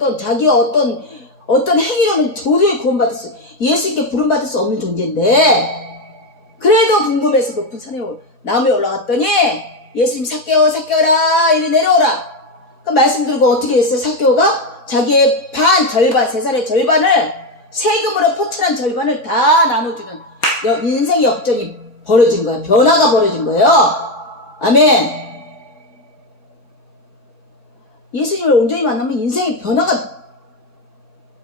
자기가 어떤 행위로는 도저히 구원받을 수, 예수님께 부름받을 수 없는 존재인데, 그래도 궁금해서 높은 산에 나무에 올라갔더니 예수님 삭개오 삭개오라 이리 내려오라. 그 말씀 들고 어떻게 했어요? 삭개오가 자기의 절반, 세살의 절반을, 세금으로 포천한 절반을 다 나눠주는 인생의 역전이 벌어진 거야. 변화가 벌어진 거예요. 아멘. 예수님을 온전히 만나면 인생의 변화가,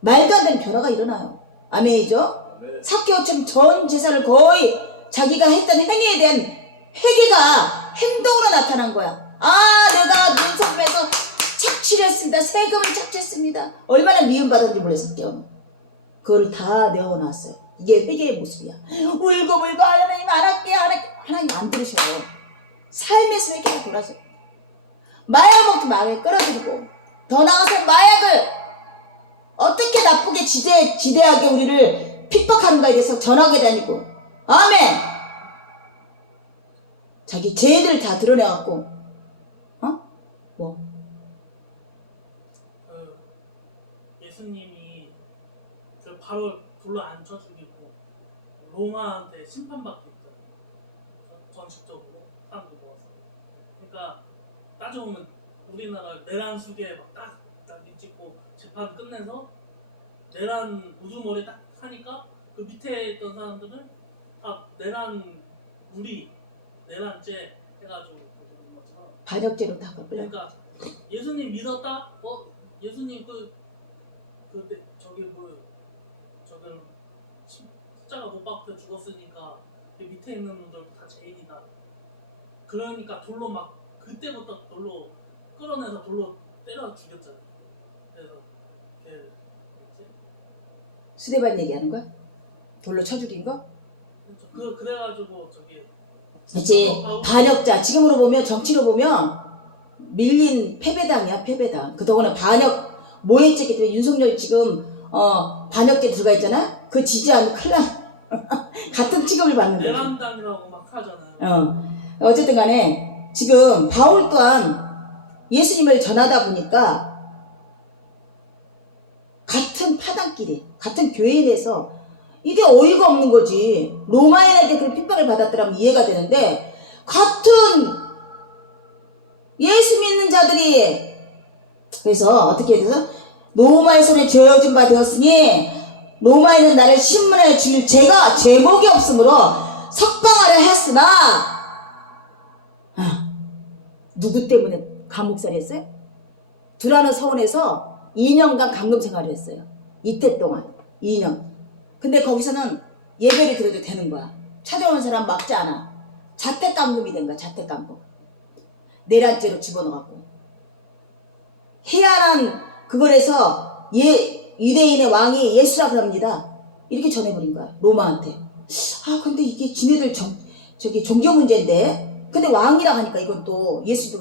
말도 안 되는 변화가 일어나요. 아멘이죠? 삭개오처럼 전 재산을 거의 자기가 했던 행위에 대한 회개가 행동으로 나타난 거야. 내가 눈썹에서 착취를 했습니다. 세금을 착취했습니다. 얼마나 미움받았는지 몰랐을게요. 그걸 다 내어놨어요. 이게 회개의 모습이야. 울고불고 하나님 안 할게. 하나님 안 들으셔요. 삶에서 회개가 돌아서요. 마약 먹고 마약을 끌어들이고, 더 나아가서 마약을 어떻게 나쁘게 지대하게 우리를 핍박하는가에 대해서 전하게 다니고, 아멘. 자기 죄들을 다 드러내갖고, 예수님이 바로 돌로 안 쳐 죽이고 로마한테 심판받고 있잖아요. 정식적으로 사람들 모아서. 그러니까 따져보면 우리나라 내란 수계에 딱 찍고 재판 끝내서 내란 우두머리 딱 하니까 그 밑에 있던 사람들은 다 내란죄 해가지고 그런 것처럼 반역죄로 다 갚으려. 그러니까 예수님 믿었다? 예수님 저기는 십자가 못 박혀 죽었으니까 그 밑에 있는 분들 다 죄인이다. 그러니까 돌로 막 그때부터 돌로 끌어내서 돌로 때려 죽였잖아요. 그래서 수대반 얘기하는 거야? 돌로 쳐 죽인 거? 그래가지고 그치. 반역자. 지금으로 보면, 정치로 보면 밀린 패배당이야. 패배당. 그동안은 반역 모해죄기 때문에 윤석열 지금 반역죄 들어가 있잖아. 그 지지하면 큰일 나. 같은 취급을 받는 거지. 내란당이라고 막 하잖아요. 어쨌든 간에 지금 바울 또한 예수님을 전하다 보니까 같은 파단끼리, 같은 교회에 대해서 이게 어이가 없는 거지. 로마인에게 그런 핍박을 받았더라면 이해가 되는데, 같은 예수 믿는 자들이, 그래서 어떻게 해서 로마의 손에 죄어진 바 되었으니 로마에는 나를 신문하여 줄 제목이 없으므로 석방하려 했으나, 누구 때문에 감옥살이 했어요? 두라노 서원에서 2년간 감금 생활을 했어요. 이때 동안 2년. 근데 거기서는 예배를 드려도 되는 거야. 찾아오는 사람 막지 않아. 자택감금이 된 거야. 자택감금. 내란죄로 집어넣어갖고, 희한한 그걸 해서 유대인의 왕이 예수라 그럽니다. 이렇게 전해버린 거야. 로마한테. 근데 이게 지네들 종교 문제인데, 근데 왕이라 하니까 이건 또 예수도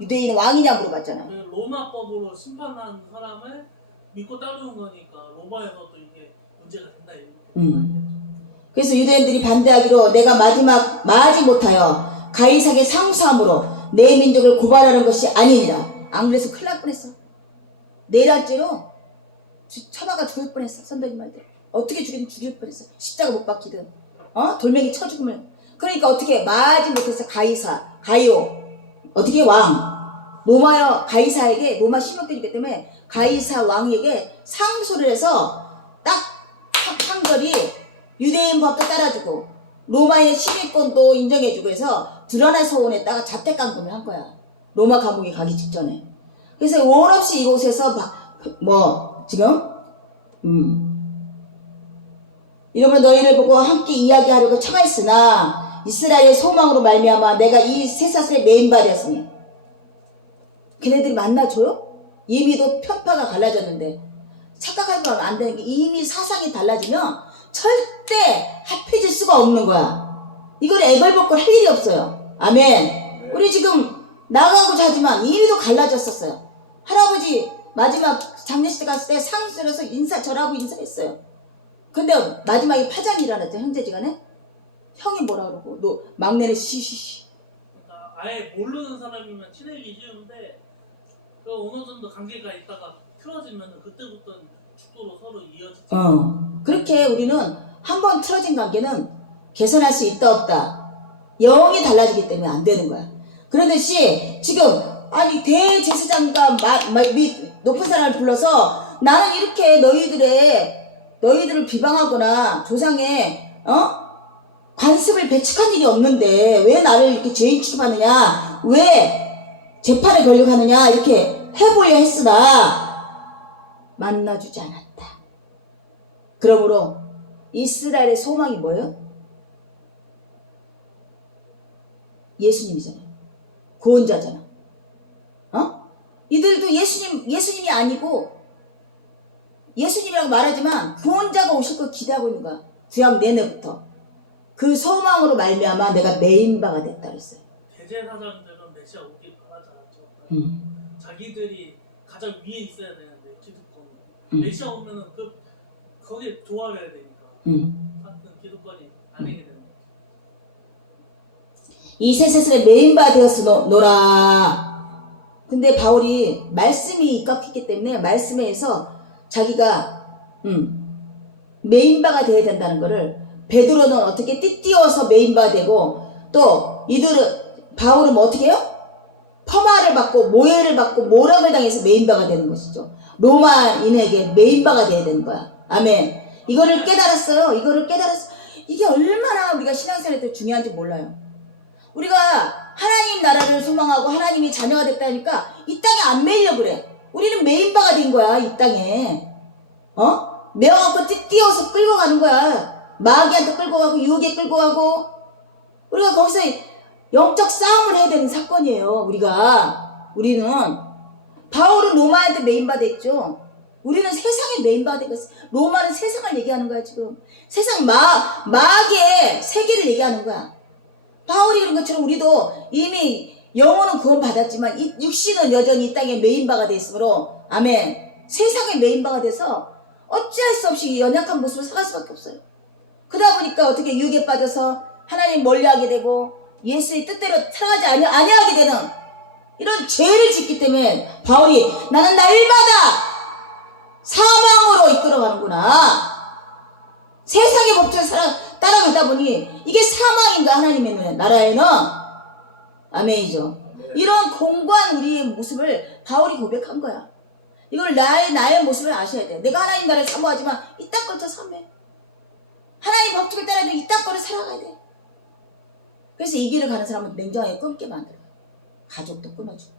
유대인의 왕이냐 물어봤잖아. 로마법으로 심판한 사람을 믿고 따르는 거니까 로마에서도 이게 문제가 된다. 그래서 유대인들이 반대하기로 내가 마지 못하여 가이사에게 상수함으로 내 민족을 고발하는 것이 아니니라. 안 그래서 큰일 날 뻔했어. 내란죄로 쳐박아 죽을 뻔했어. 선배님 말대로. 어떻게 죽이든 죽일 뻔했어. 십자가 못 박히든 돌멩이 쳐 죽으면. 그러니까 어떻게 마지 못해서 가이오 어떻게 왕 로마여 가이사에게, 로마 신학교이기 때문에 가이사 왕에게 상소를 해서 딱 판결이 유대인 법도 따라주고 로마의 시민권도 인정해주고 해서 드러나 서원에다가 자택감금을 한 거야. 로마 감옥에 가기 직전에. 그래서 원 없이 이곳에서 지금 이러면 너희를 보고 함께 이야기하려고 청하였으나 이스라엘의 소망으로 말미암아 내가 이 쇠사슬에 매인발이었으니. 걔네들이 만나줘요? 이미도 편파가 갈라졌는데, 착각하면 안 되는 게 이미 사상이 달라지면 절대 합해질 수가 없는 거야. 이걸 애걸복걸 할 일이 없어요. 아멘. 우리 지금 나가고자 하지만 이미도 갈라졌었어요. 할아버지 마지막 장례식 갔을 때 상수로서 절하고 인사했어요. 근데 마지막에 파장이 일어났죠. 형제지간에. 형이 뭐라 그러고 너 막내는 시시시. 그러니까 아예 모르는 사람이면 친해지기 쉬운데 그 어느 정도 관계가 있다가 틀어지면 그때부터는 축도로 서로 이어지지. 그렇게 우리는 한 번 틀어진 관계는 개선할 수 있다 없다. 영이 달라지기 때문에 안 되는 거야. 그러듯이 지금 아니 대제사장과 및 높은 사람을 불러서 나는 이렇게 너희들을 비방하거나 조상의 관습을 배척한 일이 없는데 왜 나를 이렇게 죄인 취급하느냐, 왜 재판에 걸려고 하느냐 이렇게 해보려 했으나 만나주지 않았다. 그러므로 이스라엘의 소망이 뭐예요? 예수님이잖아요. 구원자잖아. 이들도 예수님이 아니고 예수님이라고 말하지만 구원자가 오실 걸 기대하고 있는 거야. 구약 내내부터. 그 소망으로 말미암아 내가 메인바가 됐다 그랬어요. 대제사장들은 메시아 오길 바라지 않았죠. 자기들이 가장 위에 있어야 되는데 기득권. 메시아 오면은 거기에 도와줘야 되니까. 같은 기득권이 아니게 되는 거죠. 이 셋의 메인바 되었으노라. 근데 바울이 말씀이 입각했기 때문에 말씀에 의해서 자기가 메인바가 되어야 된다는 거를, 베드로는 어떻게 띠띠어서 메인바가 되고, 또 바울은 뭐 어떻게 해요? 폄하를 받고 모해를 받고 모락을 당해서 메인바가 되는 것이죠. 로마인에게 메인바가 되어야 되는 거야. 아멘. 이거를 깨달았어요. 이게 얼마나 우리가 신앙생활에 더 중요한지 몰라요. 우리가 하나님 나라를 소망하고 하나님이 자녀가 됐다니까 이 땅에 안 매이려 그래. 우리는 메인바가 된 거야. 이 땅에 메어갖고 띄어서 끌고 가는 거야. 마귀한테 끌고 가고 유혹에 끌고 가고. 우리가 거기서 영적 싸움을 해야 되는 사건이에요. 우리는 바울은 로마한테 메인바 됐죠. 우리는 세상에 메인바 되고 있어. 로마는 세상을 얘기하는 거야. 지금 세상 마귀의 세계를 얘기하는 거야. 바울이 그런 것처럼 우리도 이미 영혼은 구원 받았지만 이 육신은 여전히 이 땅에 메인바가 돼 있으므로, 아멘, 세상의 메인바가 돼서 어찌할 수 없이 연약한 모습을 살아갈 수밖에 없어요. 그러다 보니까 어떻게 유혹에 빠져서 하나님 멀리하게 되고 예수의 뜻대로 살아가지 아니하게 되는 이런 죄를 짓기 때문에 바울이 나는 날마다 사망으로 이끌어가는구나. 세상의 법칙을 따라가다 보니 이게 사망인가 하나님의 나라에는. 아멘이죠. 이런 공고한 우리의 모습을 바울이 고백한 거야. 이걸 나의 모습을 아셔야 돼. 내가 하나님 나라를 사모하지만 이딴 것도 사모해. 하나님 법칙을 따라야 돼. 이딴 거를 살아가야 돼. 그래서 이 길을 가는 사람은 냉정하게 끊게 만들어요. 가족도 끊어주고.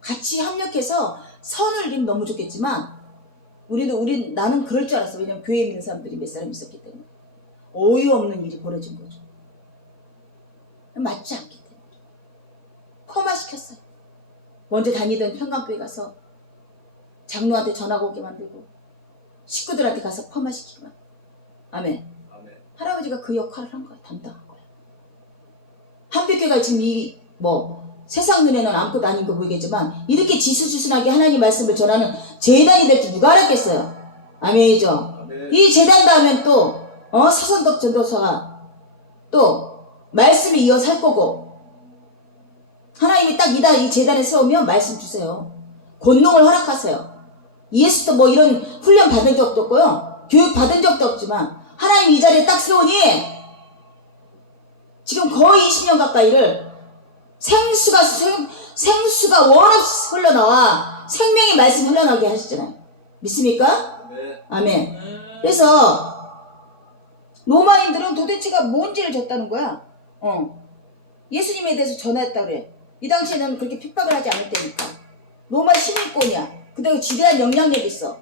같이 협력해서 선을 이루면 너무 좋겠지만 나는 그럴 줄 알았어. 왜냐면 교회에 있는 사람들이 몇 사람 있었기 때문에. 어이없는 일이 벌어진 거죠. 맞지 않기 때문에. 폄하시켰어요. 먼저 다니던 평강교회 가서 장로한테 전화가 오게 만들고 식구들한테 가서 폄하시키고 만들고. 아멘. 할아버지가 그 역할을 한 거야. 담당한 거야. 한빛교회가 지금 세상 눈에는 아무것도 아닌 거 보이겠지만 이렇게 지수지순하게 하나님 말씀을 전하는 재단이 될지 누가 알았겠어요. 아멘이죠. 아멘. 이 재단도 하면 또 사선덕 전도사가 또 말씀을 이어서 할 거고, 하나님이 딱 이 재단에 세우면 말씀 주세요. 권능을 허락하세요. 예수도 이런 훈련 받은 적도 없고요, 교육 받은 적도 없지만 하나님 이 자리에 딱 세우니 지금 거의 20년 가까이를 생수가 원없이 흘러나와 생명의 말씀이 흘러나오게 하시잖아요. 믿습니까? 네. 아멘. 그래서 로마인들은 도대체가 뭔지를 줬다는 거야. 예수님에 대해서 전화했다 그래. 이 당시에는 그렇게 핍박을 하지 않을 때니까. 로마 시민권이야. 그다음에 지대한 영향력이 있어.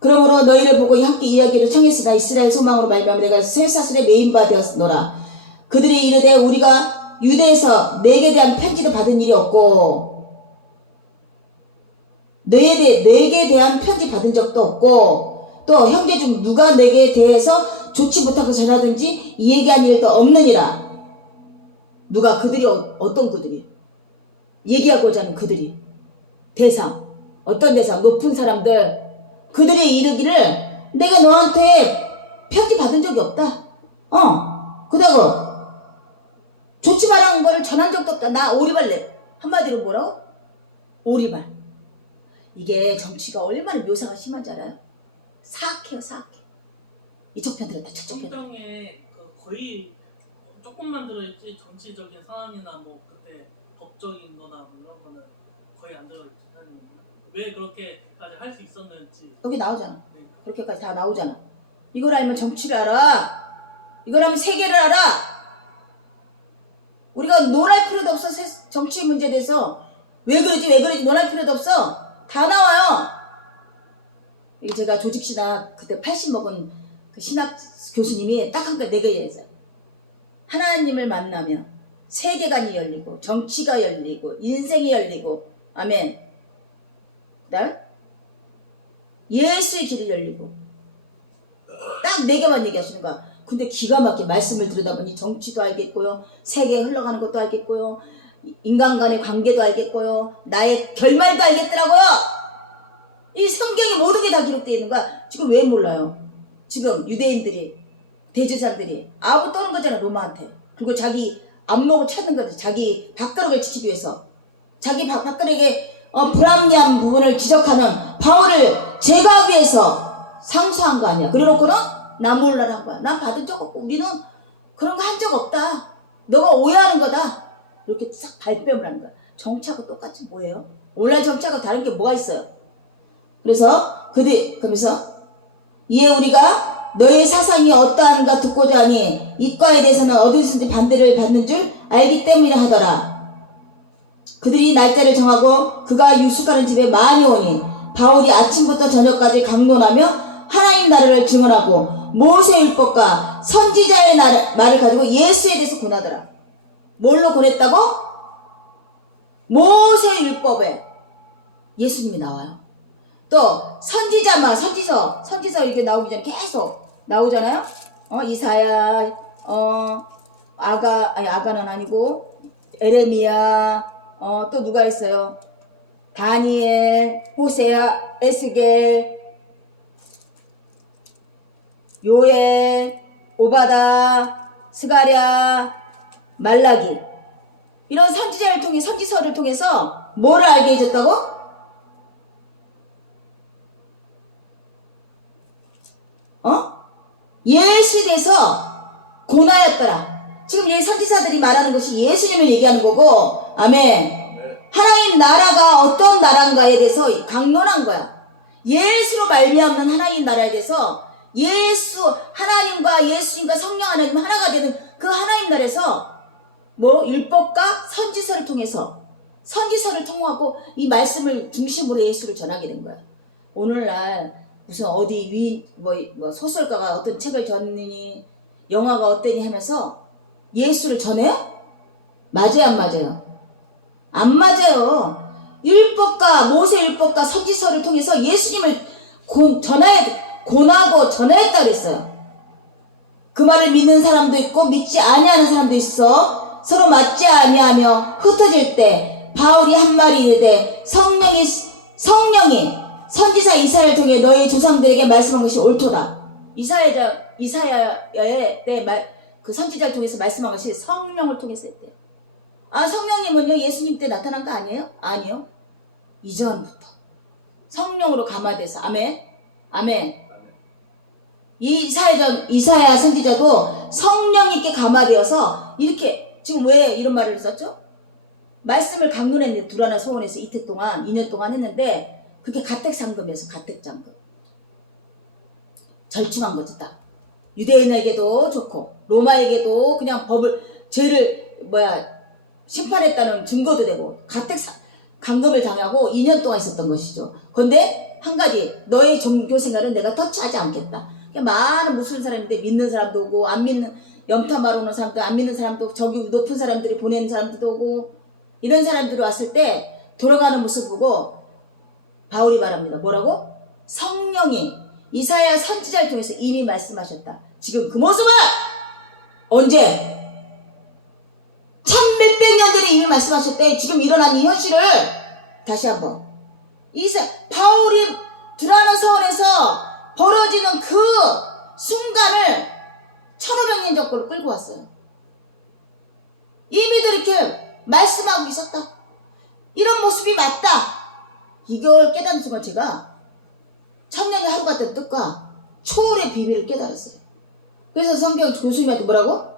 그러므로 너희를 보고 함께 이야기를 청했으나 이스라엘 소망으로 말미암아 내가 쇠사슬의 메인바 되었노라. 그들이 이르되 우리가 유대에서 내게 대한 편지를 받은 일이 없고 내게 대한 편지 받은 적도 없고 또 형제 중 누가 내게 대해서 좋지 못하고 전하든지 얘기한 일도 없느니라. 누가? 그들이 어떤 그들이? 얘기하고자 하는 그들이. 대상. 어떤 대상? 높은 사람들. 그들이 이르기를 내가 너한테 편지 받은 적이 없다. 그다고 좋지 말한 거를 전한 적도 없다. 나 오리발레. 한마디로 뭐라고? 오리발. 이게 정치가 얼마나 묘사가 심한지 알아요? 사악해요, 사악해. 이쪽 편 들었다 저쪽 편. 성경에 거의 조금만 들어있지 정치적인 상황이나 뭐 그때 법적인 거나 뭐 이런 거는 거의 안 들어있지. 왜 그렇게까지 할 수 있었는지 여기 나오잖아. 네. 그렇게까지 다 나오잖아. 이걸 알면 정치를 알아. 이걸 알면 세계를 알아. 우리가 논할 필요도 없어. 정치 문제에 대해서 왜 그러지 논할 필요도 없어. 다 나와요. 이게 제가 조직신학 그때 80 먹은 그 신학 교수님이 딱 한 거 네 개 얘기했어요. 하나님을 만나면 세계관이 열리고 정치가 열리고 인생이 열리고 아멘. 그다음 예수의 길이 열리고 딱 네 개만 얘기하시는 거야. 근데 기가 막히게 말씀을 들여다보니 정치도 알겠고요, 세계에 흘러가는 것도 알겠고요, 인간 간의 관계도 알겠고요, 나의 결말도 알겠더라고요. 이 성경에 모든 게 다 기록되어 있는 거야. 지금 왜 몰라요? 지금 유대인들이 대제사장들이 아부 떠는 거잖아, 로마한테. 그리고 자기 안목을 찾는 거지. 자기 밥가락을 지키기 위해서. 자기 밥가락에 불합리한 부분을 지적하는 바울을 제거하기 위해서 상소한 거 아니야. 그래놓고는 나 몰라란 거야. 난 받은 적 없고 우리는 그런 거 한 적 없다. 너가 오해하는 거다. 이렇게 싹 발뺌을 하는 거야. 정치하고 똑같이 뭐예요? 온라인 정치하고 다른 게 뭐가 있어요? 그러면서 이에 우리가 너의 사상이 어떠한가 듣고자 하니 이과에 대해서는 어디서든지 반대를 받는 줄 알기 때문이라 하더라. 그들이 날짜를 정하고 그가 유숙하는 집에 많이 오니 바울이 아침부터 저녁까지 강론하며 하나님 나라를 증언하고 모세율법과 선지자의 말을 가지고 예수에 대해서 권하더라. 뭘로 권했다고? 모세율법에 예수님이 나와요. 또 선지자만 선지서 이게 나오기 전에 계속 나오잖아요. 이사야, 아가는 아니고 에레미야, 또 누가 있어요? 다니엘, 호세아, 에스겔, 요엘, 오바다, 스가랴, 말라기. 이런 선지서를 통해서 뭐를 알게 해줬다고? 예수에 대해서 고나였더라. 지금 이 선지자들이 말하는 것이 예수님을 얘기하는 거고, 아멘. 하나님 나라가 어떤 나라인가에 대해서 강론한 거야. 예수로 말미암는 하나님 나라에 대해서 하나님과 예수님과 성령 하나님 하나가 되는 그 하나님 나라에서 율법과 선지서를 통하고 이 말씀을 중심으로 예수를 전하게 된 거야. 오늘날 무슨 어디 소설가가 어떤 책을 전느니 영화가 어떠니 하면서 예수를 전해요? 맞아요, 안 맞아요? 안 맞아요. 모세율법과 선지서를 통해서 예수님을 권하고 전하였다 그랬어요. 그 말을 믿는 사람도 있고 믿지 아니하는 사람도 있어. 서로 맞지 아니하며 흩어질 때 바울이 한 말이 이르되 성령이 선지자 이사야를 통해 너희 조상들에게 말씀한 것이 옳도다. 이사야의 그 선지자를 통해서 말씀한 것이 성령을 통해서 했대요. 성령님은요 예수님 때 나타난 거 아니에요? 아니요. 이전부터 성령으로 감화돼서 아멘. 이사야 선지자도 성령님께 감화되어서 이렇게 지금 왜 이런 말을 썼죠? 말씀을 강론했는데 두라나 소원에서 이틀 동안 2년 동안 했는데 그게 가택상금이어서 가택장금. 절충한 거지 딱. 유대인에게도 좋고 로마에게도 그냥 죄를 심판했다는 증거도 되고 가택강금을 당하고 2년 동안 있었던 것이죠. 그런데 한 가지 너의 종교 생활은 내가 터치하지 않겠다. 많은 무슬림 사람인데 믿는 사람도 오고 안 믿는 염탐하러 오는 사람도 안 믿는 사람도 저기 높은 사람들이 보내는 사람들도 오고 이런 사람들이 왔을 때 돌아가는 모습 보고 바울이 말합니다. 뭐라고? 성령이 이사야 선지자를 통해서 이미 말씀하셨다. 지금 그 모습은 언제? 1100년 전에 이미 말씀하셨대. 지금 일어난 이 현실을 다시 한번 바울이 두라노 서원에서 벌어지는 그 순간을 1500년 전으로 끌고 왔어요. 이미도 이렇게 말씀하고 있었다. 이런 모습이 맞다. 이걸 깨닫는 순간 제가 청년의 하루 같은 뜻과 초월의 비밀을 깨달았어요. 그래서 성경 교수님한테 뭐라고?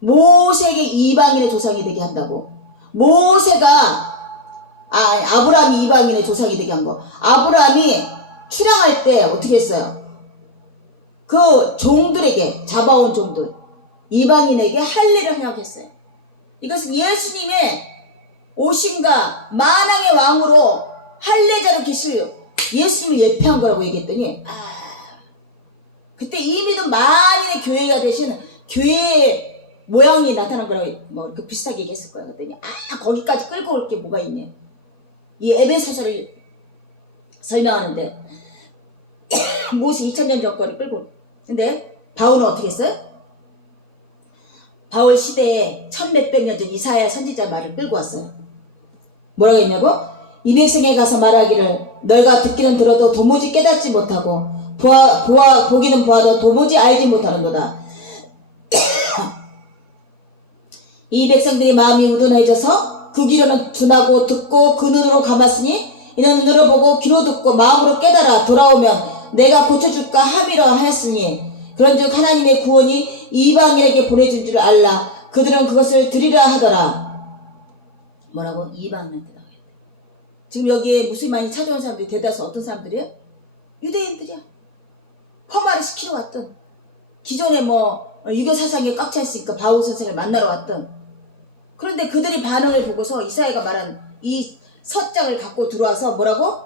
모세에게 이방인의 조상이 되게 한다고. 모세가 아브라함이 이방인의 조상이 되게 한 거. 아브라함이 출항할 때 어떻게 했어요? 그 종들에게, 잡아온 종들, 이방인에게 할례를 하였어요. 이것은 예수님의 오심과 만왕의 왕으로 할례자로 계실 예수님을 예표한 거라고 얘기했더니, 그때 이미도 만인의 교회가 되신 교회의 모양이 나타난 거라고 뭐 그 비슷하게 얘기했을 거예요. 그랬더니 거기까지 끌고 올 게 뭐가 있네. 이 에베소서를 설명하는데 모세 2000년 전거를 끌고. 근데 바울은 어떻게 했어요? 바울 시대에 1000몇백 년 전 이사야 선지자 말을 끌고 왔어요. 뭐라고 했냐고? 이 백성에 가서 말하기를 너희가 듣기는 들어도 도무지 깨닫지 못하고 보기는 보아도 도무지 알지 못하는도다. 이 백성들이 마음이 우둔해져서 그 귀로는 둔하고 듣고 그 눈으로 감았으니 이는 눈으로 보고 귀로 듣고 마음으로 깨달아 돌아오면 내가 고쳐줄까 함이라 하였으니 그런즉 하나님의 구원이 이방인에게 보내준 줄 알라. 그들은 그것을 드리라 하더라. 뭐라고? 이방인한테 나와야 돼. 지금 여기에 무슬만이 찾아온 사람들이 대다수 어떤 사람들이에요? 유대인들이야. 포마를 시키러 왔던, 기존에 유교 사상에 꽉 차 있으니까 바울 선생을 만나러 왔던. 그런데 그들이 반응을 보고서 이사야가 말한 이 서장을 갖고 들어와서 뭐라고?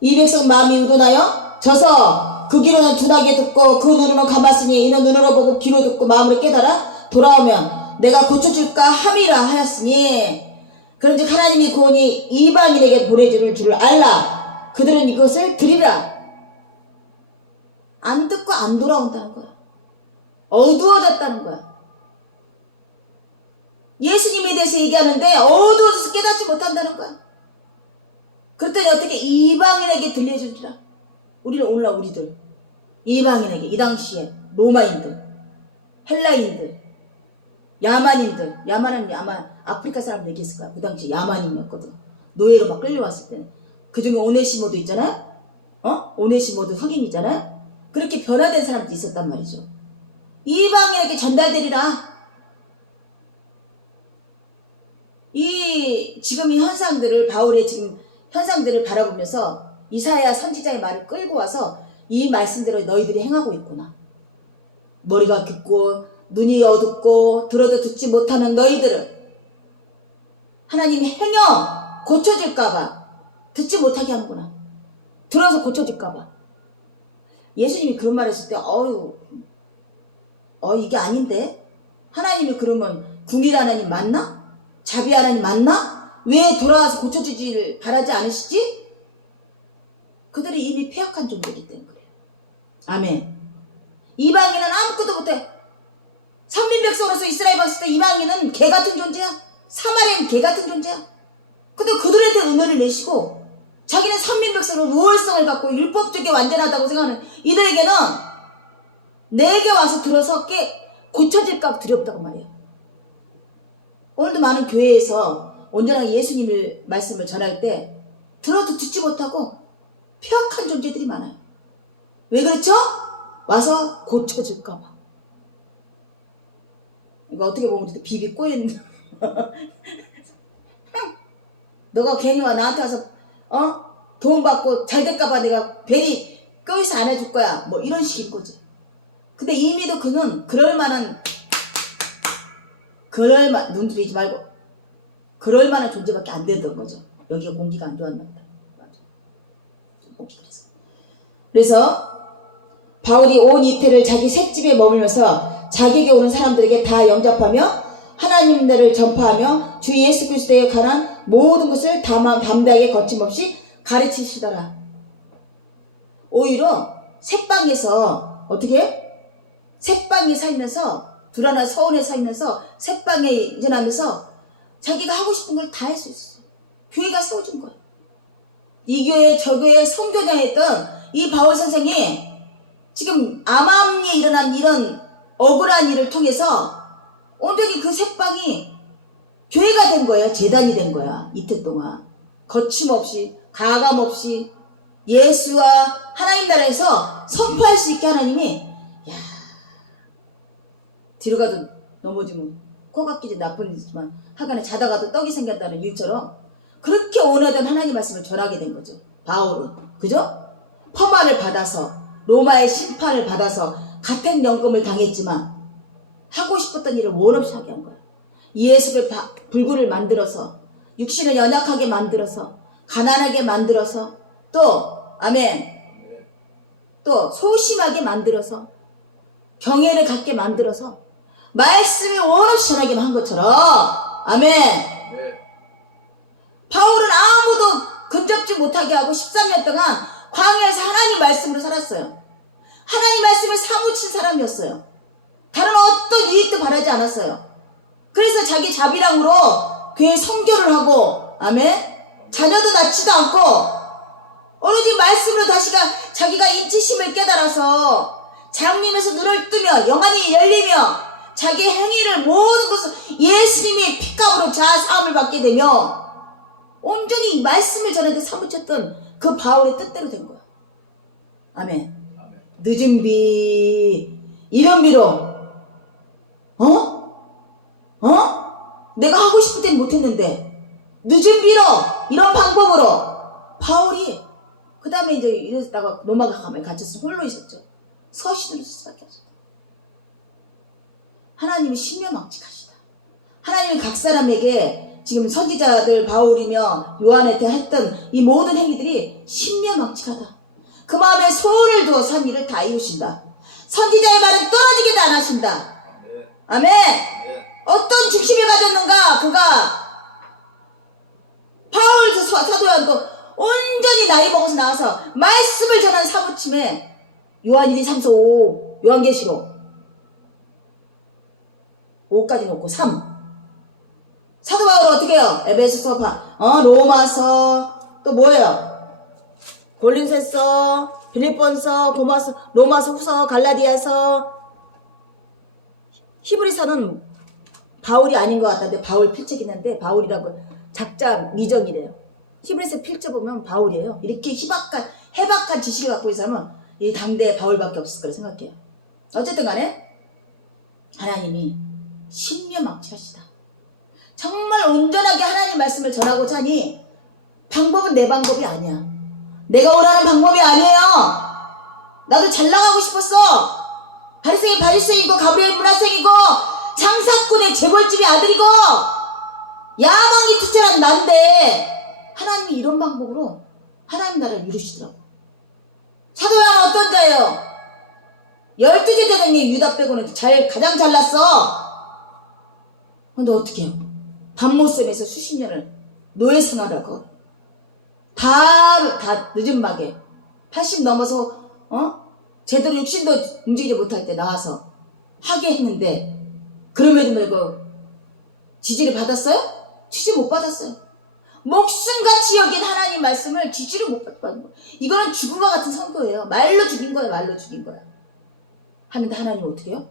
이 백성 마음이 우둔하여 져서 그 귀로는 둔하게 듣고 그 눈으로는 감았으니 이는 눈으로 보고 귀로 듣고 마음으로 깨달아 돌아오면 내가 고쳐줄까 함이라 하였으니 그런즉 하나님의 구원이 이방인에게 보내줄 줄 알라. 그들은 이것을 드리라. 안 듣고 안 돌아온다는 거야. 어두워졌다는 거야. 예수님에 대해서 얘기하는데 어두워져서 깨닫지 못한다는 거야. 그랬더니 어떻게 이방인에게 들려주리라. 오늘날 우리들 이방인에게, 이 당시에 로마인들, 헬라인들, 야만인들, 야만은 아마 아프리카 사람 얘기했을 거야. 그 당시에 야만인이었거든. 노예로 막 끌려왔을 때는. 그 중에 오네시모도 있잖아요. 오네시모도 흑인이잖아요. 그렇게 변화된 사람도 있었단 말이죠. 이방인에게 전달되리라. 지금 이 현상들을, 바울의 지금 현상들을 바라보면서 이사야 선지자의 말을 끌고 와서 이 말씀대로 너희들이 행하고 있구나. 머리가 깊고 눈이 어둡고 들어도 듣지 못하는 너희들은 하나님이 행여 고쳐질까봐 듣지 못하게 하는구나. 들어서 고쳐질까봐. 예수님이 그런 말 했을 때 이게 아닌데? 하나님이 그러면 궁일 하나님 맞나? 자비 하나님 맞나? 왜 돌아와서 고쳐주길 바라지 않으시지? 그들이 이미 폐역한 존재이기 때문에 그래요. 아멘. 이방인은 아무것도 못해. 선민 백성으로서 이스라엘 봤을 때 이방인은 개 같은 존재야. 사마리아는 개 같은 존재야. 근데 그들한테 은혜를 내시고 자기는 선민 백성으로 우월성을 갖고 율법적에 완전하다고 생각하는 이들에게는 내게 와서 들어서 고쳐질까 두렵다고 말이에요. 오늘도 많은 교회에서 온전하게 예수님의 말씀을 전할 때 들어도 듣지 못하고 폐역한 존재들이 많아요. 왜 그렇죠? 와서 고쳐줄까 봐. 이거 어떻게 보면 비비 꼬이는 너가 괜히 와 나한테 와서 도움 받고 잘 될까 봐 내가 괜히 껴있어 안 해줄 거야. 뭐 이런 식인 거지. 근데 이미도 그는 눈 들이지 말고 그럴만한 존재밖에 안 되던 거죠. 여기가 공기가 안 좋았나 보다. 그래서 바울이 온 이태를 자기 셋집에 머물면서 자기에게 오는 사람들에게 다 영접하며 하나님들을 전파하며 주 예수 그리스도에 관한 모든 것을 담대하게 거침없이 가르치시더라. 오히려 새방에서 새방에 살면서 불안한 서울에 살면서 새방에 이전하면서 자기가 하고 싶은 걸 다 할 수 있었어. 교회가 세워준 거야. 이 교회 저 교회 선교장했던 이 바울 선생이 지금 암암리에 일어난 이런 억울한 일을 통해서 온전히 그 새방이 교회가 된 거예요. 재단이 된 거야. 이틀 동안. 거침없이, 가감없이 예수와 하나님 나라에서 선포할 수 있게 하나님이, 야, 뒤로 가도 넘어지면 코가 끼지 나쁜 일이지만 하간에 자다가도 떡이 생겼다는 일처럼 그렇게 원하던 하나님 말씀을 전하게 된 거죠. 바울은. 그죠? 펌화를 받아서 로마의 심판을 받아서 가택연금을 당했지만 하고 싶었던 일을 원없이 하게 한 거야. 예수를 불구를 만들어서 육신을 연약하게 만들어서 가난하게 만들어서 또 아멘 또 소심하게 만들어서 경외를 갖게 만들어서 말씀이 원없이 전하기만 한 것처럼 아멘. 바울은 아무도 근접지 못하게 하고 13년 동안 광야에서 하나님 말씀으로 살았어요. 하나님 말씀을 사무친 사람이었어요. 다른 어떤 유익도 바라지 않았어요. 그래서 자기 자비랑으로 교회 선교를 하고 아멘 자녀도 낳지도 않고 오로지 말씀으로 자기가 인치심을 깨달아서 장님에서 눈을 뜨며 영안이 열리며 자기 행위를 모든 것을 예수님이 피값으로 자사함을 받게 되며 온전히 말씀을 전하는데 사무쳤던 그 바울의 뜻대로 된 거야. 아멘. 늦은 비 이런 비로 내가 하고 싶을 땐 못했는데 늦은 비로 이런 방법으로 바울이 그 다음에 이제 이러다가 로마 감에 갇혔으면 홀로 있었죠. 서신을 쓸 수밖에 없었다. 하나님이 신명망측하시다. 하나님이 각 사람에게 지금 선지자들 바울이며 요한한테 했던 이 모든 행위들이 신명망측하다. 그 마음에 소원을 두어서 한 일을 다 이루신다. 선지자의 말은 떨어지게도 안 하신다. 아멘. 어떤 중심을 가졌는가? 그가 바울 사도 요한도 온전히 나이 먹어서 나와서 말씀을 전하는 사무침에 요한 1, 2, 3, 4, 5 요한계시록 5까지 놓고 3 사도 바울은 어떻게 해요? 에베소서, 로마서 또 뭐예요? 골린새서, 빌립본서, 로마서 후서, 갈라디아서 히브리서는 바울이 아닌 것 같던데 바울 필책이 있는데 바울이라고 작자 미정이래요. 히브리서 필체 보면 바울이에요. 이렇게 해박한 지식을 갖고 있는 사람은 이 당대에 바울밖에 없을 거라 생각해요. 어쨌든 간에 하나님이 신명망측하시다. 정말 온전하게 하나님 말씀을 전하고자 하니 방법은 내 방법이 아니야. 내가 원하는 방법이 아니에요. 나도 잘 나가고 싶었어. 바리새인 바리새인이고 가브리엘 문화생이고 장사꾼의 재벌집의 아들이고 야망이 투철한 난데 하나님이 이런 방법으로 하나님 나라를 이루시더라고. 사도 요한은 어떤 자예요? 12제자 중에 유다 빼고는 가장 잘났어. 근데 어떻게 해요? 밤모섬에서 수십 년을 노예 생활하고 다 늦은 막에 80 넘어서 제대로 육신도 움직이지 못할 때 나와서 하게 했는데 그럼에도 불구하고 지지를 받았어요? 지지 못 받았어요. 목숨같이 여긴 하나님 말씀을 지지를 못 받는 거예요. 이거는 죽음과 같은 선거예요. 말로 죽인 거야. 말로 죽인 거야. 하는데 하나님 어떻게 해요?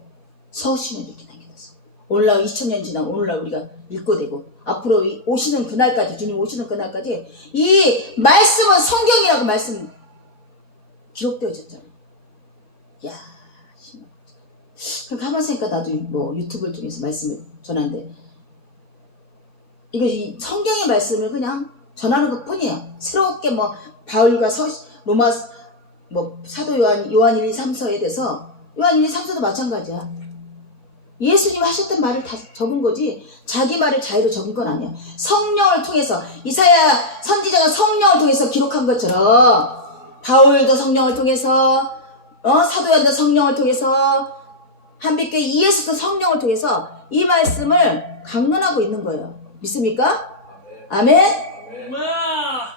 서신을 이렇게 남겨놨어. 오늘날 2000년 지난 오늘날 우리가 읽고 되고 앞으로 오시는 그날까지 주님 오시는 그날까지 이 말씀은 성경이라고 말씀 기록되어졌잖아요. 야, 그럼 가만히 있으니까 나도 뭐 유튜브를 통해서 말씀을 전하는데 이거 이 성경의 말씀을 그냥 전하는 것 뿐이에요. 새롭게 뭐 바울과 로마 사도 요한 1, 2, 3서에 대해서 요한 1, 2, 3서도 마찬가지야. 예수님이 하셨던 말을 다 적은 거지 자기 말을 자유로 적은 건 아니야. 성령을 통해서 이사야 선지자가 성령을 통해서 기록한 것처럼 바울도 성령을 통해서 사도 요한도 성령을 통해서 한빛교회 이에서도 성령을 통해서 이 말씀을 강론하고 있는 거예요. 믿습니까? 아멘?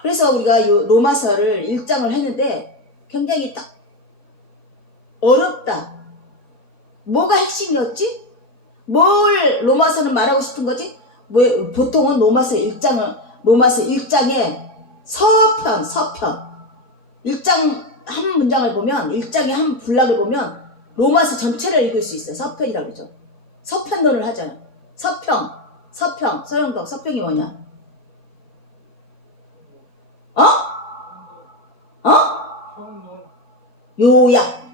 그래서 우리가 로마서를 1장을 했는데 굉장히 딱 어렵다. 뭐가 핵심이었지? 뭘 로마서는 말하고 싶은 거지? 보통은 로마서 1장에 서편 1장 한 문장을 보면 1장의 한 분락을 보면 로마서 전체를 읽을 수 있어요. 서편이라고 그러죠. 서편론을 하잖아요. 서평 서평, 서영덕, 서평이 뭐냐? 어? 평론. 요약.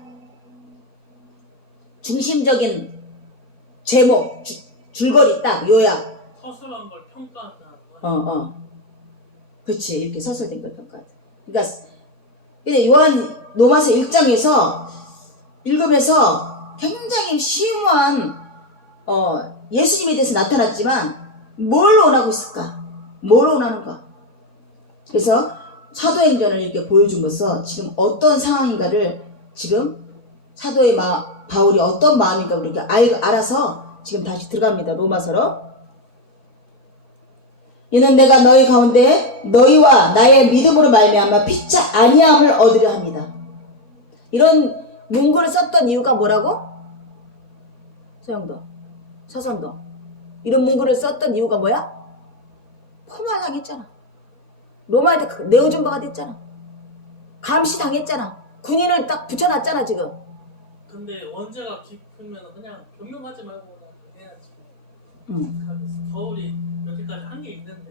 중심적인 제목, 줄거리 딱 요약. 서술한 걸 평가한다는 거야. 그렇지. 이렇게 서술된 걸 평가한다. 그러니까 근데 요한 로마서 1장에서 읽으면서 굉장히 심오한 예수님에 대해서 나타났지만 뭘 원하고 있을까? 뭘 원하는가? 그래서 사도행전을 이렇게 보여준 것은 지금 어떤 상황인가를 지금 사도의 바울이 어떤 마음인가 우리가 알아서 지금 다시 들어갑니다. 로마서로. 이는 내가 너희 가운데 너희와 나의 믿음으로 말미암아 피차 아니함을 얻으려 합니다. 이런 문구를 썼던 이유가 뭐라고? 서영도, 서선도. 이런 문구를 썼던 이유가 뭐야? 포만당했잖아. 로마에 내어준바가 됐잖아. 감시당했잖아. 군인을 딱 붙여놨잖아 지금. 근데 원죄가 깊으면 그냥 변명하지 말고 그냥 해야지. 서울이 여기까지 한 게 있는데.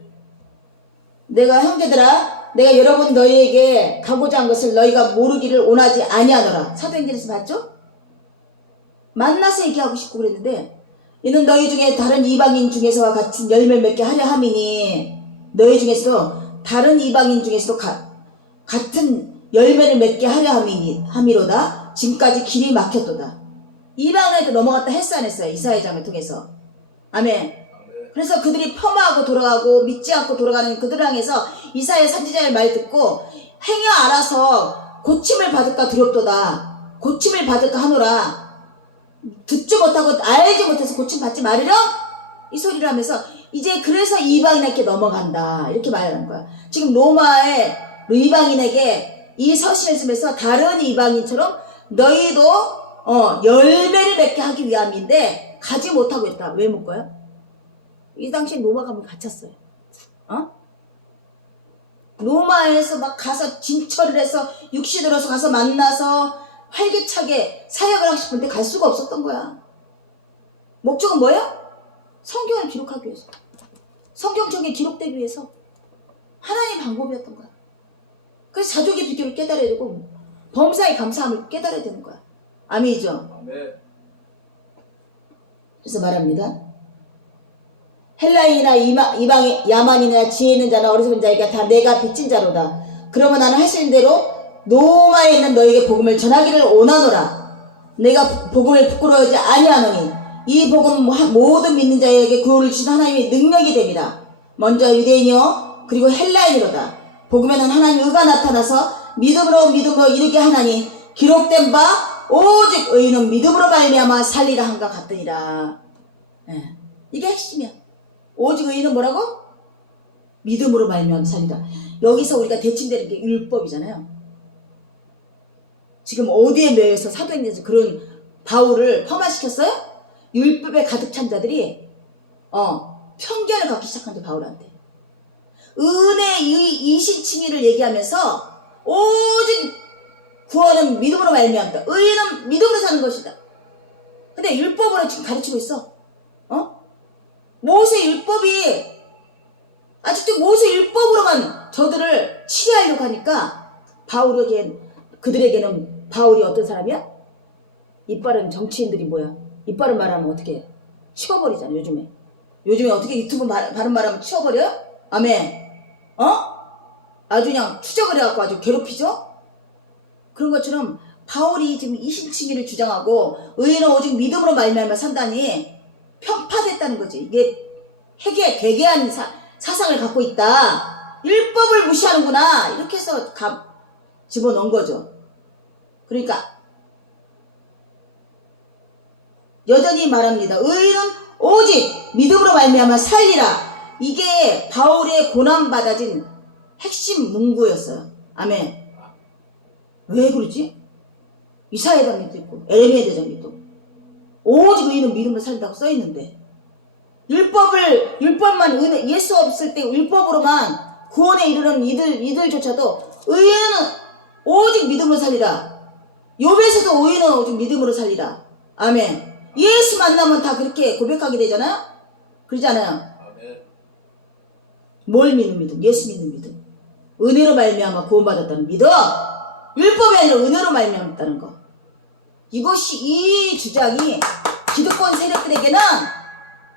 내가 형제들아, 내가 여러분 너희에게 가고자 한 것을 너희가 모르기를 원하지 아니하노라. 사도행전에서 봤죠? 만나서 얘기하고 싶고 그랬는데 이는 너희 중에 다른 이방인 중에서와 같은 열매를 맺게 하려 함이니 너희 중에서도 다른 이방인 중에서도 같은 열매를 맺게 하려 함이로다. 지금까지 길이 막혔도다. 이방인한테 넘어갔다 했어 안 했어요? 이사야장을 통해서. 아멘. 그래서 그들이 폄하하고 돌아가고 믿지 않고 돌아가는 그들을 향해서 이사야 선지자의 말 듣고 행여 알아서 고침을 받을까 두렵도다. 고침을 받을까 하노라. 듣지 못하고 알지 못해서 고침 받지 말으려 이 소리를 하면서 이제 그래서 이방인에게 넘어간다 이렇게 말하는 거야. 지금 로마의 이방인에게 이 서신을 쓰면서 다른 이방인처럼 너희도 열매를 맺게 하기 위함인데 가지 못하고 있다. 왜 못 가요? 이 당시에 로마 가면 갇혔어요. 로마에서 막 가서 진철을 해서 육신으로서 가서 만나서 활기차게 사역을 하고 싶은데 갈 수가 없었던 거야. 목적은 뭐야? 성경을 기록하기 위해서. 성경책에 기록되기 위해서. 하나님의 방법이었던 거야. 그래서 자족의 비결을 깨달아야 되고 범사의 감사함을 깨달아야 되는 거야. 아멘이죠? 네. 그래서 말합니다. 헬라인이나 이방인, 야만이나 지혜 있는 자나 어리석은 자에게 다 내가 빚진 자로다. 그러면 나는 할 수 있는 대로 로마에 있는 너에게 복음을 전하기를 원하노라. 내가 복음을 부끄러워하지 아니하노니 이 복음 모든 믿는 자에게 구원을 주신 하나님의 능력이 됩니다. 먼저 유대인이요 그리고 헬라인이로다. 복음에는 하나님의 의가 나타나서 믿음으로 이르게 하나니 기록된 바 오직 의인은 믿음으로 말미암아 살리라 한가 같으니라. 이게 핵심이야. 오직 의인은 뭐라고? 믿음으로 말미암아 살리라. 여기서 우리가 대칭되는 게 율법이잖아요. 지금 어디에 매여서 사도행전에서 그런 바울을 폄하시켰어요? 율법에 가득 찬 자들이 편견을 갖기 시작한대 바울한테. 은혜의 이신칭의를 얘기하면서 오직 구원은 믿음으로 말미암다. 의인은 믿음으로 사는 것이다. 근데 율법으로 지금 가르치고 있어. 모세 율법이 아직도 모세 율법으로만 저들을 치리하려고 하니까 그들에게는 바울이 어떤 사람이야? 이빨은 정치인들이 뭐야? 이빨은 말하면 어떻게 해? 치워버리잖아 요즘에 어떻게 유튜브 바른 말하면 치워버려요? 아멘. 아주 그냥 추적을 해갖고 아주 괴롭히죠? 그런 것처럼 바울이 지금 이신칭의를 주장하고 의인은 오직 믿음으로 말미암아 산다니 편파됐다는 거지. 이게 괴계한 사상을 갖고 있다. 율법을 무시하는구나. 이렇게 해서 집어넣은 거죠. 그러니까 여전히 말합니다. 의인은 오직 믿음으로 말미암아 살리라. 이게 바울의 고난받아진 핵심 문구였어요. 아멘. 왜 그러지? 이사야장에도 있고 에레미야 대장에도 있고 오직 의인은 믿음으로 살린다고 써있는데 율법만 예수 없을 때 율법으로만 구원에 이르는 이들조차도 의인은 오직 믿음으로 살리라. 욥에서도 의인은 오직 믿음으로 살리라. 아멘. 예수 만나면 다 그렇게 고백하게 되잖아요. 그러잖아요. 뭘 믿는 믿음? 예수 믿는 믿음. 은혜로 말미암아 구원받았다는 믿음. 율법이 아니라 은혜로 말미암았다는 거. 이것이 이 주장이 기득권 세력들에게는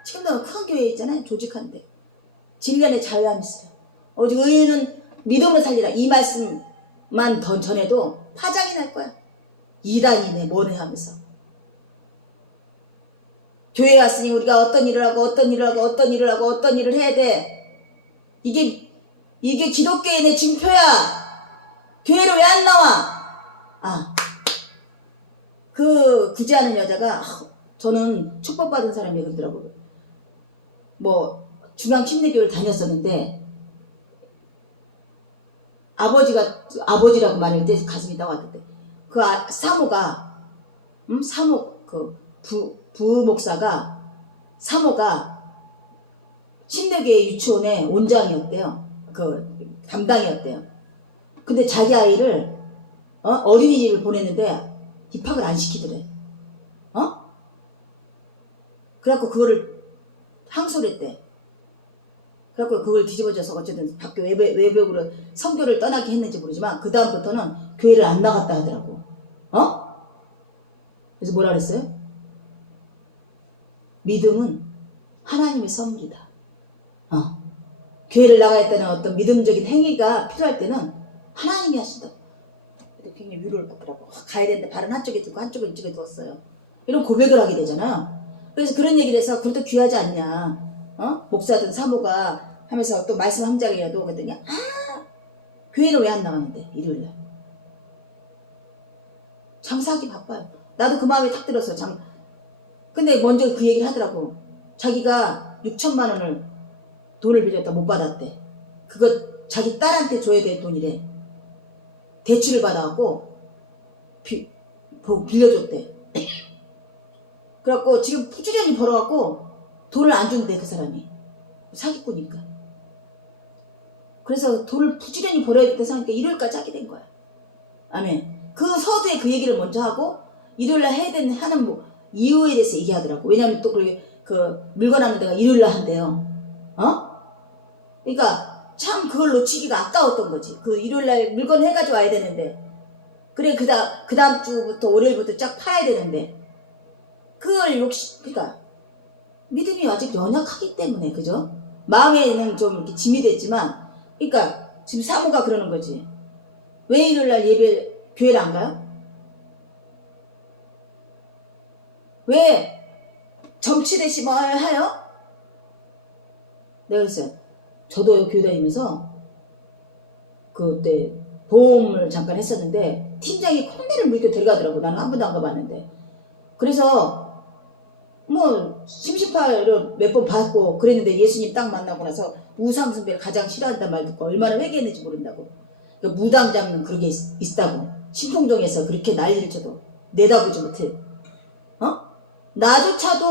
지금도 큰 교회 있잖아요. 조직한데 진리 안에 자유함이 있어요. 오직 의인은 믿음으로 살리라. 이 말씀만 더 전해도 파장이 날 거야. 이단이네 뭐네 하면서. 교회 왔으니 우리가 어떤 일을 하고 어떤 일을 하고 어떤 일을 하고 어떤 일을 해야 돼. 이게 기독교인의 징표야. 교회를 왜 안 나와? 그 구제하는 여자가 저는 축복받은 사람이 그러더라고요. 뭐 중앙침례교회를 다녔었는데 아버지라고 말할 때 가슴이 따왔는데 그 사모가 사모 부목사가 사모가 침례교회 유치원의 원장이었대요. 그 담당이었대요. 근데 자기 아이를 어린이집을 보냈는데 입학을 안 시키더래. 그래갖고 그거를 항소를 했대. 그래갖고 그걸 뒤집어져서 어쨌든 학교 외벽으로 선교를 떠나게 했는지 모르지만 그 다음부터는 교회를 안 나갔다 하더라고. 그래서 뭐라 그랬어요? 믿음은 하나님의 선물이다. 교회를 나가야 했다는 어떤 믿음적인 행위가 필요할 때는 하나님이 하신다. 굉장히 위로를 받더라고. 가야 되는데 발은 한쪽에 두고 한쪽은 이쪽에 두었어요. 이런 고백을 하게 되잖아. 그래서 그런 얘기를 해서 그래도 귀하지 않냐. 목사든 사모가 하면서 또 말씀 한 장이라도 그랬더니 교회는 왜 안 나가는데 일요일날. 장사하기 바빠요. 나도 그 마음이 탁 들었어. 근데 먼저 그 얘기를 하더라고. 자기가 6천만 원을 돈을 빌렸다 못 받았대. 그거 자기 딸한테 줘야 될 돈이래. 대출을 받아갖고 빌려줬대. 그래갖고 지금 부지런히 벌어갖고 돈을 안 준대. 그 사람이 사기꾼이니까. 그래서 돈을 부지런히 벌어야겠다 생각하니까 일요일까지 하게 된 거야. 아멘. 그 서두에 그 얘기를 먼저 하고 일요일날 해야 되는 하는 이유에 대해서 얘기하더라고. 왜냐하면 또 그 물건 하는 데가 일요일날 한대요. 그러니까 참 그걸 놓치기가 아까웠던 거지. 그 일요일날 물건 해가지고 와야 되는데, 그래 그 다음 주부터 월요일부터 쫙 팔아야 되는데, 그걸 그러니까 믿음이 아직 연약하기 때문에, 그죠? 마음에는 좀 이렇게 짐이 됐지만, 그러니까 지금 사모가 그러는 거지. 왜 일요일날 교회를 안 가요? 왜 정치대시 뭐 해요? 내가 그랬어요. 저도 교회 다니면서 그때 보험을 잠깐 했었는데 팀장이 콩대를 물고 들어가더라고. 나는 한 번도 안 가봤는데. 그래서 뭐 심심파를 몇 번 받고 그랬는데 예수님 딱 만나고 나서 우상숭배를 가장 싫어한단 말 듣고 얼마나 회개했는지 모른다고. 그러니까 무당장은 그런 게 있다고. 신통정에서 그렇게 난리를 쳐도 내다보지 못해. 나조차도